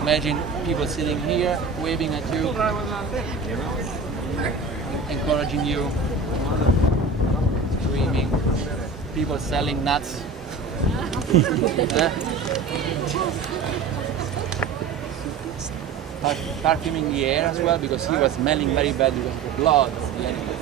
Imagine people sitting here, waving at you, encouraging you, screaming, people selling nuts. Perfuming the air as well, because he was smelling very bad because of the blood of the animal.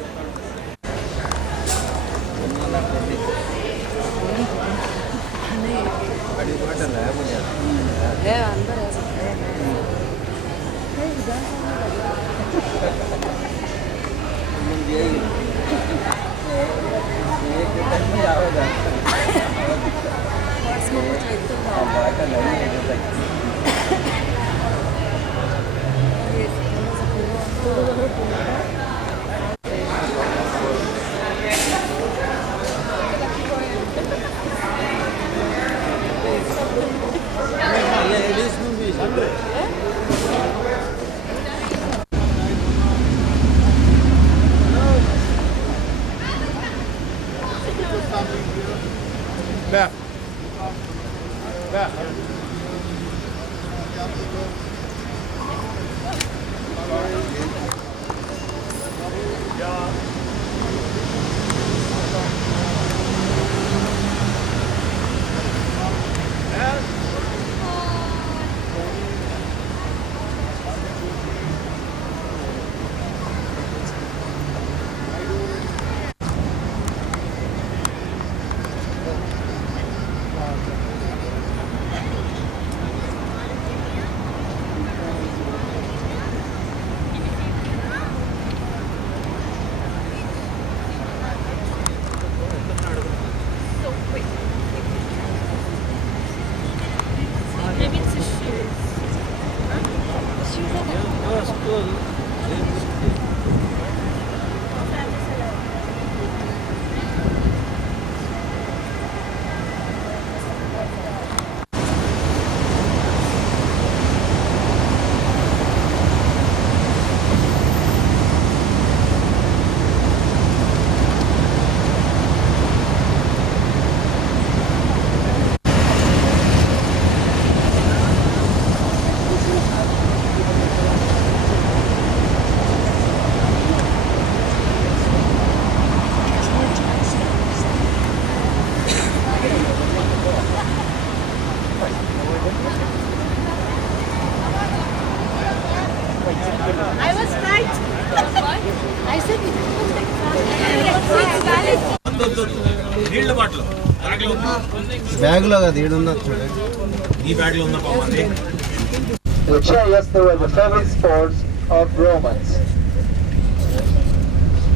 The chariots, they were the favorite sports of Romans.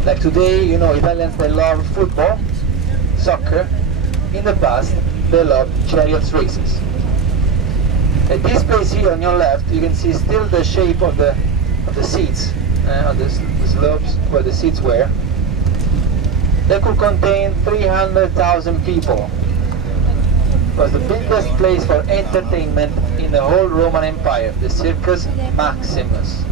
Like today, you know, Italians, they love football, soccer. In the past, they loved chariots races. At this place here on your left, you can see still the shape of the seats, on the slopes where the seats were. They could contain 300,000 people. It was the biggest place for entertainment in the whole Roman Empire, the Circus Maximus.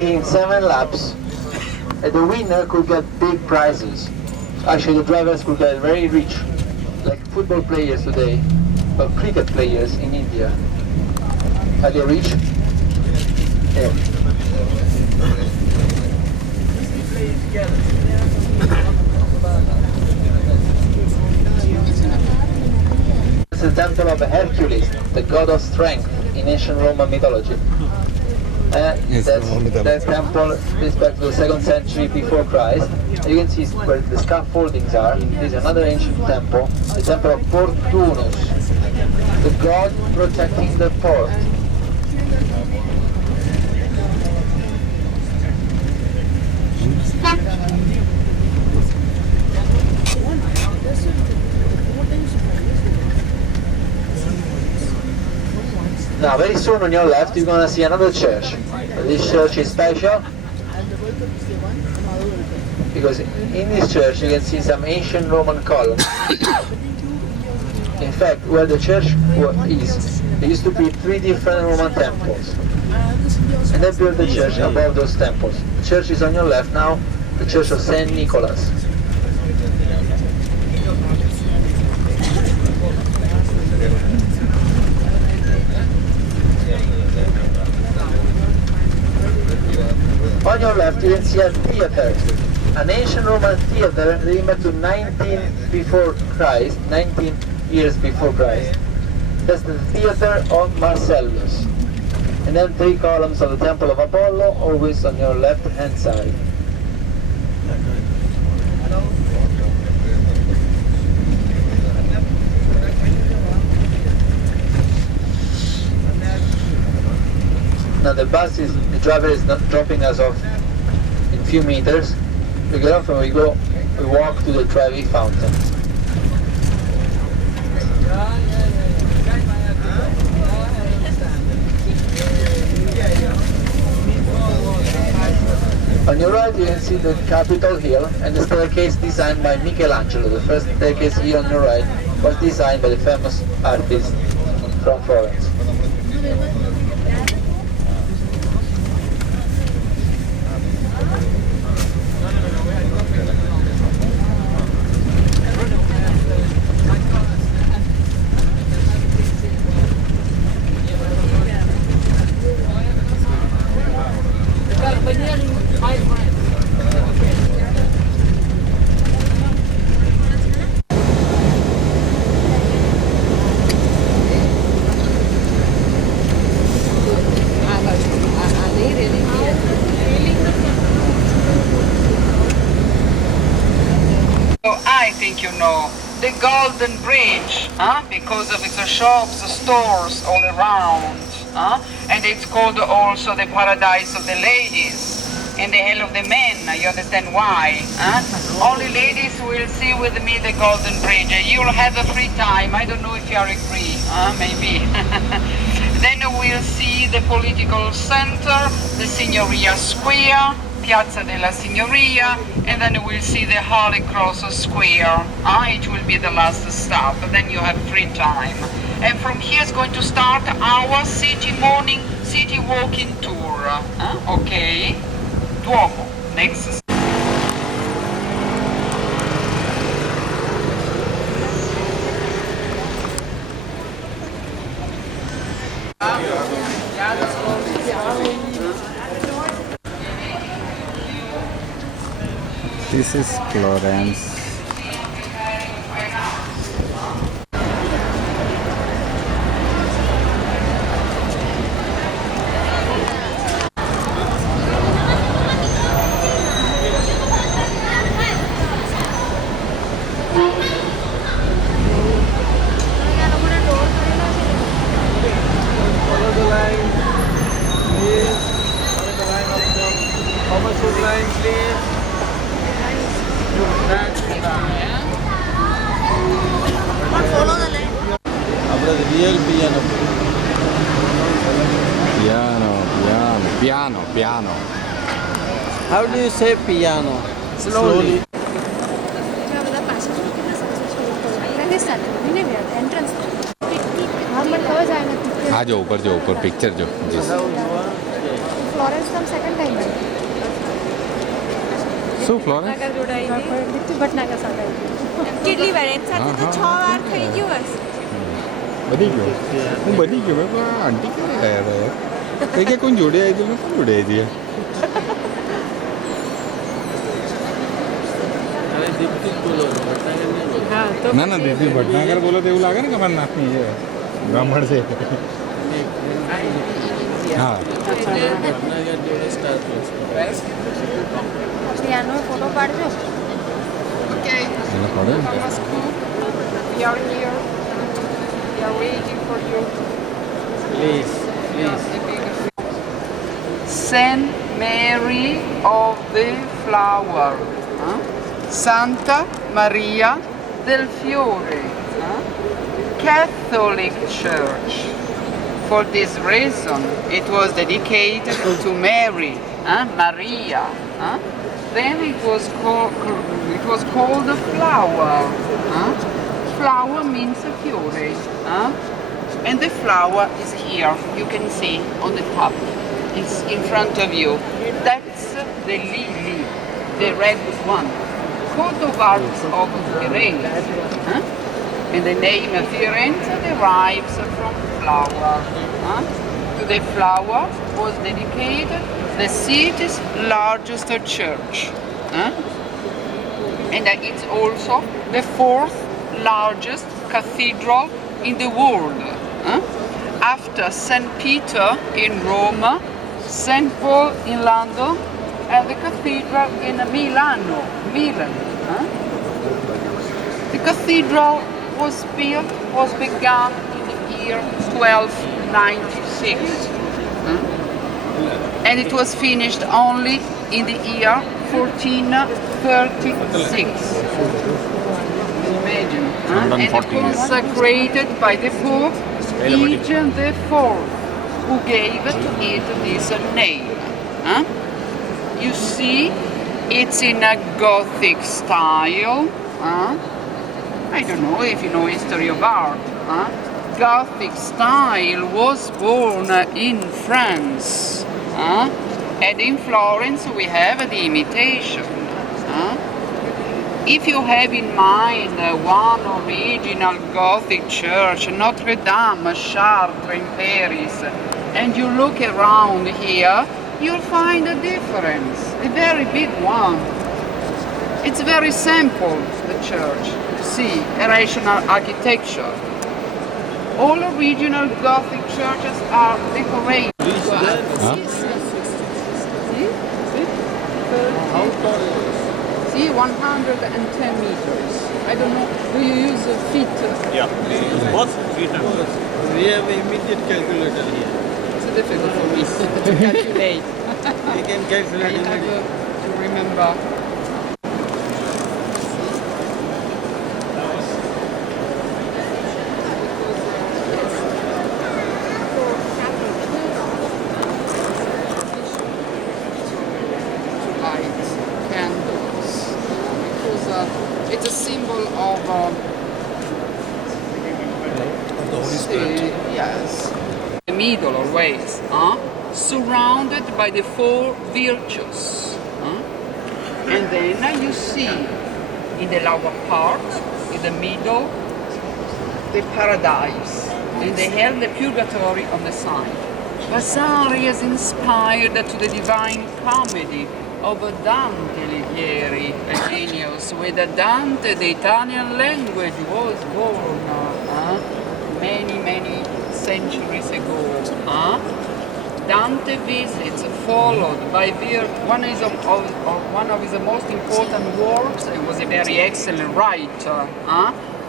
In 7 laps, the winner could get big prizes. Actually, the drivers could get very rich, like football players today, or cricket players in India. Are they rich? Yeah. It's the temple of Hercules, the god of strength in ancient Roman mythology. That temple dates back to the 2nd century before Christ. You can see where the scaffoldings are. This is another ancient temple, the temple of Fortunus, the god protecting the port. Now very soon on your left you're going to see another church. This church is special because in this church you can see some ancient Roman columns. You In fact, where the church is, there used to be 3 different Roman temples. And they built the church above those temples. The church is on your left now, the church of St. Nicholas. On your left you can see a theater, an ancient Roman theater dating back to 19 years before Christ. That's the theater of Marcellus. And then 3 columns of the Temple of Apollo, always on your left hand side. Now the driver is not dropping us off in a few meters. We get off and we walk to the Trevi fountain. On your right you can see the Capitol Hill and the staircase designed by Michelangelo. The first staircase here on your right was designed by the famous artist from Florence. I think you know the Golden Bridge, because of its shops, stores all around, and it's called also the Paradise of the Ladies and the Hell of the Men. You understand why? Only ladies will see with me the Golden Bridge. You'll have a free time. I don't know if you are free, maybe. Then we'll see the political center, the Signoria Square, Piazza della Signoria, and then we'll see the Holy Cross Square. It will be the last stop, then you have free time. And from here is going to start our city walking tour. Okay? Duomo, next. This is Florence. Follow the line, please. Follow the line of the Thomas Hood line, please. Real piano. Piano. How do you say piano? Slowly. आ जाओ ऊपर picture जो Florence का second time है શું Florence Bhatnagar સાથે કેટલી વાર એમ સાથે તો 6 વાર થઈ ગયું હશે બધી ગયો હું બધી ગયો મેં પણ આંટી ક્યારે ગયા હતા કે કોઈ જોડે આવી તો મેં કોણ જોડે આવી ના દીદી ભટનાગર બોલો તો એવું લાગે ને કે મારા નાથની છે બ્રાહ્મણ છે હા પિયાનો ફોટો પાડજો એને પડે ને We are here. We are waiting for you. Please. Saint Mary of the Flower, Santa Maria del Fiore, Catholic Church. For this reason, it was dedicated to Mary, Maria. Then it was called the flower. flower means fiore. And the flower is here, you can see on the top. It's in front of you. That's the lily, the red one. Coat of arms of Firenze. And the name Firenze derives from flower. To the flower was dedicated the city's largest church. And it's also the fourth largest cathedral in the world. After St. Peter in Rome, St. Paul in London, and the cathedral in Milan. The cathedral was begun in the year 1296. And it was finished only in the year 1436. Imagine. And it was consecrated by the Pope Eugene IV, who gave to it this name. You see, it's in a Gothic style. I don't know if you know history of art. Gothic style was born in France. And in Florence we have the imitation. If you have in mind one original Gothic church, Notre Dame, Chartres in Paris, and you look around here, you'll find a difference, a very big one. It's very simple, the church. See, a rational architecture. All original Gothic churches are decorated. See, 110 meters. I don't know, do you use feet? Yeah, both feet. We have immediate calculator here. It's difficult for me to calculate. We can calculate I have to remember. It's a symbol of the Holy Spirit. Yes. The middle always, surrounded by the four virtues. And then you see in the lower part, in the middle, the paradise. And they have the purgatory on the side. Vasari is inspired to the Divine Comedy of Dante Alighieri, a genius. With Dante, the Italian language was born many centuries ago. Dante visits, followed by one of his most important works. He was a very excellent writer.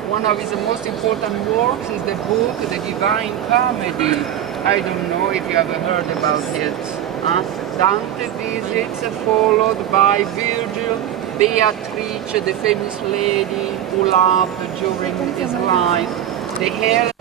One of his most important works is the book, The Divine Comedy. I don't know if you ever heard about it. Dante visits, followed by Virgil, Beatrice, the famous lady who loved during his life. The hair.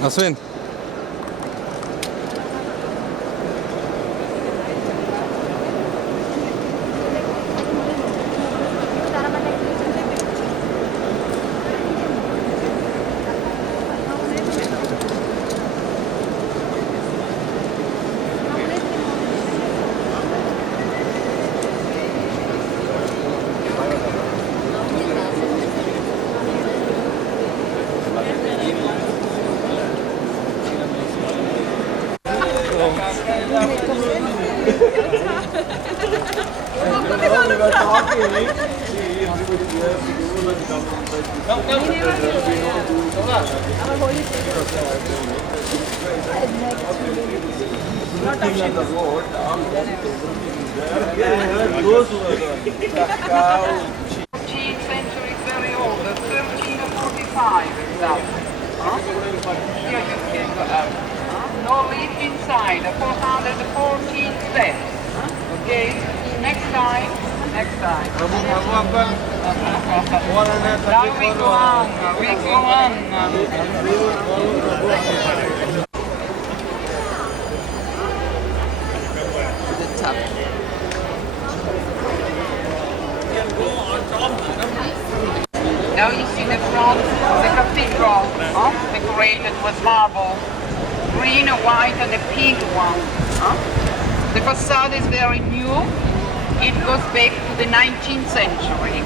Ashvin. Century is very old, 1345 exactly. Here you can No lift inside, 414 steps. Okay, next time. Prabhu uncle. Now we go on. Now you see the front, the cathedral, decorated with marble, green, white, and a pink one. The facade is very new. It goes back to the 19th century.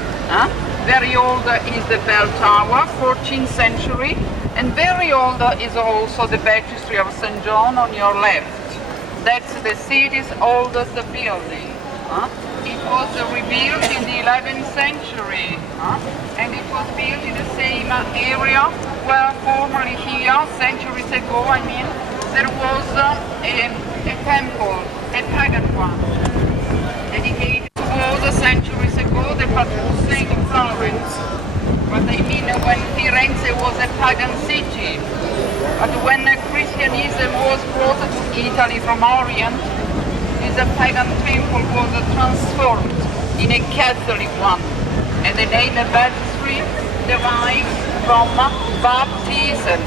Very old is the bell tower, 14th century, and very old is also the baptistry of St. John on your left. That's the city's oldest building. It was rebuilt in the 11th century, and it was built in the same area where formerly here, centuries ago, there was a temple, a pagan one, dedicated was centuries ago the patron saint of Florence. But when Firenze was a pagan city, but when Christianism was brought to Italy from Orient, this pagan temple was transformed in a Catholic one, and the name baptistry derives from baptism.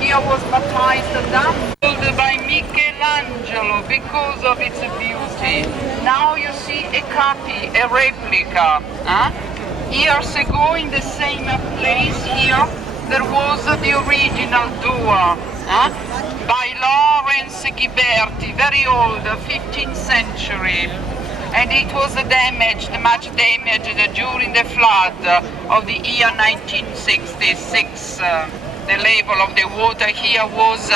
Here was baptized by Michelangelo because of its beauty. Now you see a copy, a replica. Years ago in the same place here, there was the original door by Lawrence Ghiberti, very old, 15th century. And it was damaged, much damaged during the flood of the year 1966. The level of the water here was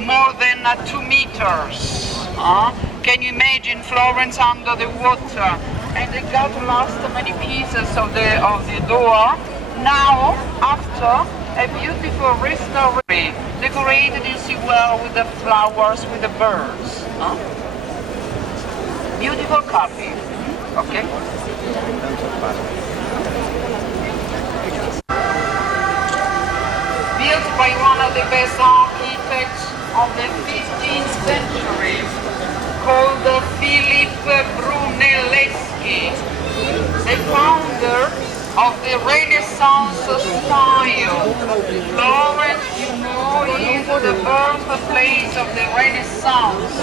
more than 2 meters. Can you imagine Florence under the water? And they got lost many pieces of the door. Now, after a beautiful restoration, decorated, you see well, with the flowers, with the birds. Beautiful copy. Okay? Built by one of the best architects of the 15th century, called Philip Brunelleschi, the founder of the Renaissance style. Florence, you know, is the birthplace of the Renaissance.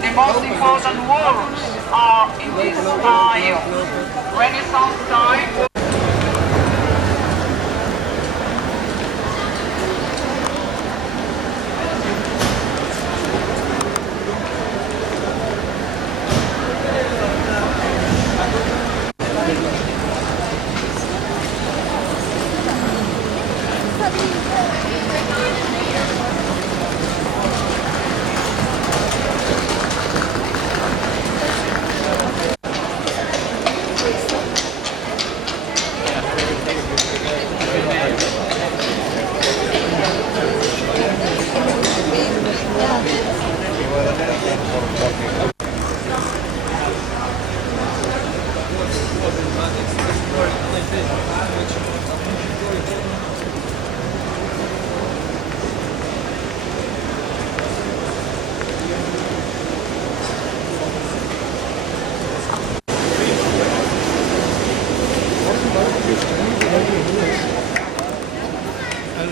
The most important works are in this style. Renaissance style.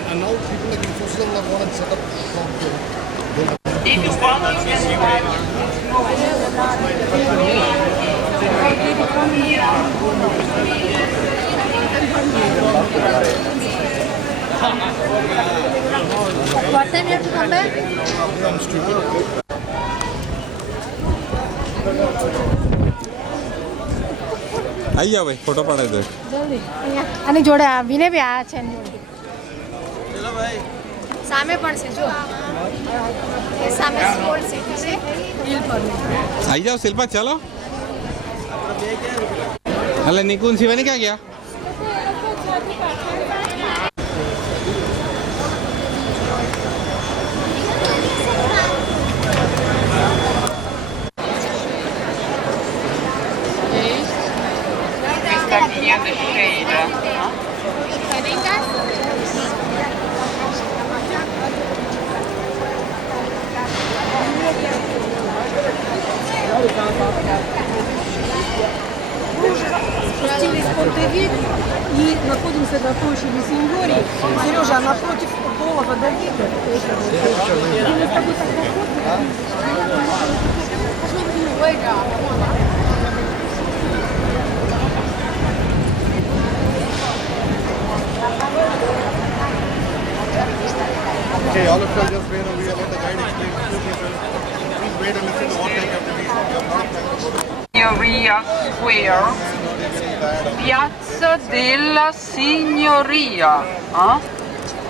And now people like Infosys have gone and set up shops there. If you want, you can What time you have to come back? I'm stupid. આવી જાવ ભાઈ photo પાડે દે જલ્દી અહીંયા આની જોડે આ વિને બી આ છે એની જોડે સામે પણ છે જો એ સામે સ્પોર્ટ સિટી છે હિલ પર આવી જાઓ શિલ્પા ચાલો એટલે નિકુંજ શિવાની ક્યાં ગયા here the shade. Спустились в Понтевик и находимся на площади Синьори. Сережа, напротив Полова Давида. Okay, all of you just wait and we will let the guide explain. Please wait and listen to what they have to be. Signoria Square, Piazza della Signoria.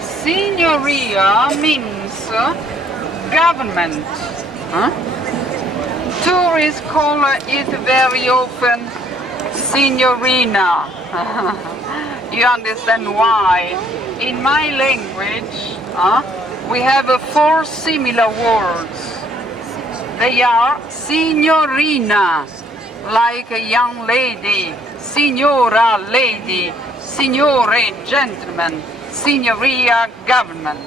Signoria means government. Tourists call it very often Signorina. You understand why? In my language, we have 4 similar words. They are signorina, like a young lady, signora, lady, signore, gentleman, signoria, government,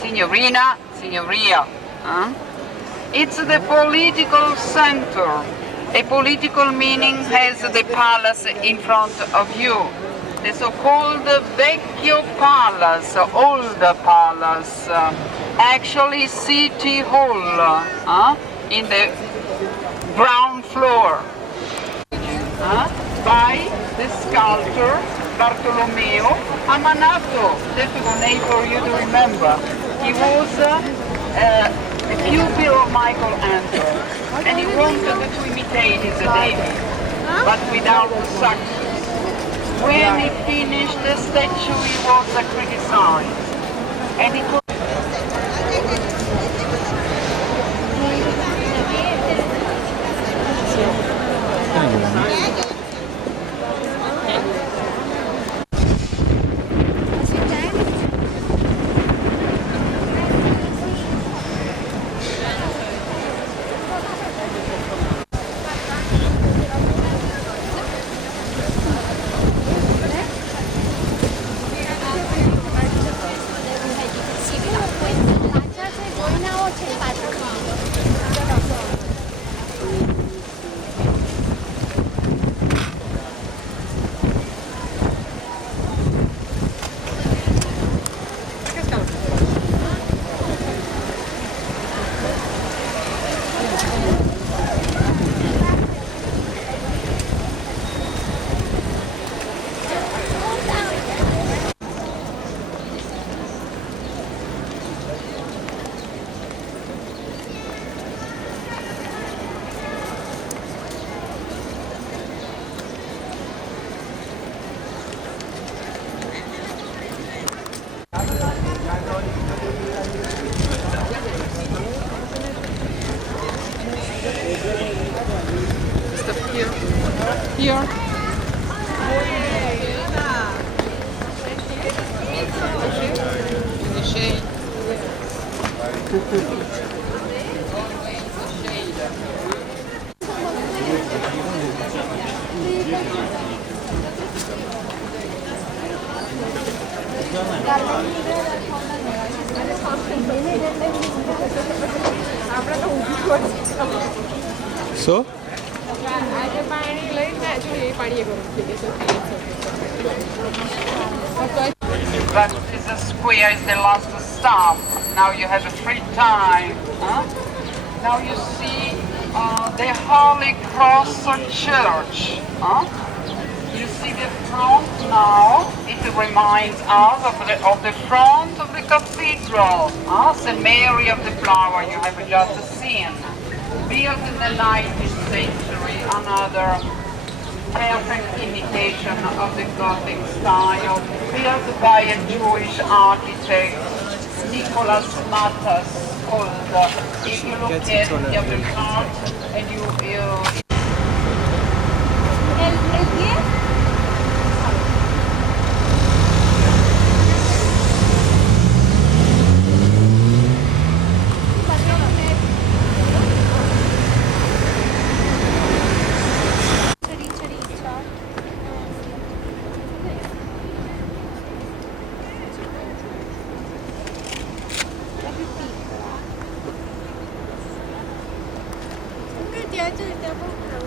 signorina, signoria. It's the political center. A political meaning has the palace in front of you. The so-called Vecchio Palace, older palace, actually city hall in the ground floor, by the sculptor Bartolomeo Amanato, difficult name for you to remember. He was a pupil of Michelangelo, and he wanted to imitate his David, but without success. When he finished the statue, he was criticized, and he could. Here. In the shade. So? But this square is the last stop. Now you have a free time. Now you see the Holy Cross Church. You see the front now. It reminds us of the front of the cathedral. St. Mary of the Flower you have just seen. Built in the 19th century, another perfect imitation of the Gothic style, built by a Jewish architect, Nicholas Matas, called. If you look at the other part, and you will.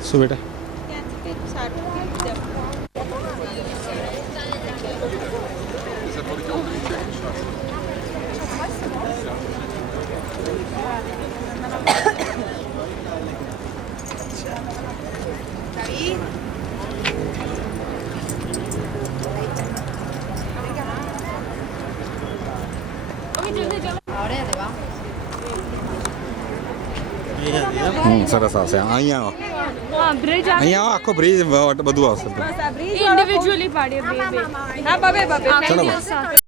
શું બેટા ત્યાંથી કંઈક સારું સરસ આવશે અહીંયા આવો હા બ્રિજ અહીંયા આવો આખો બ્રિજ બધું આવશે ઇન્ડિવિજ્યુઅલી પાડીએ બે બે હા બબે ચલો સાથે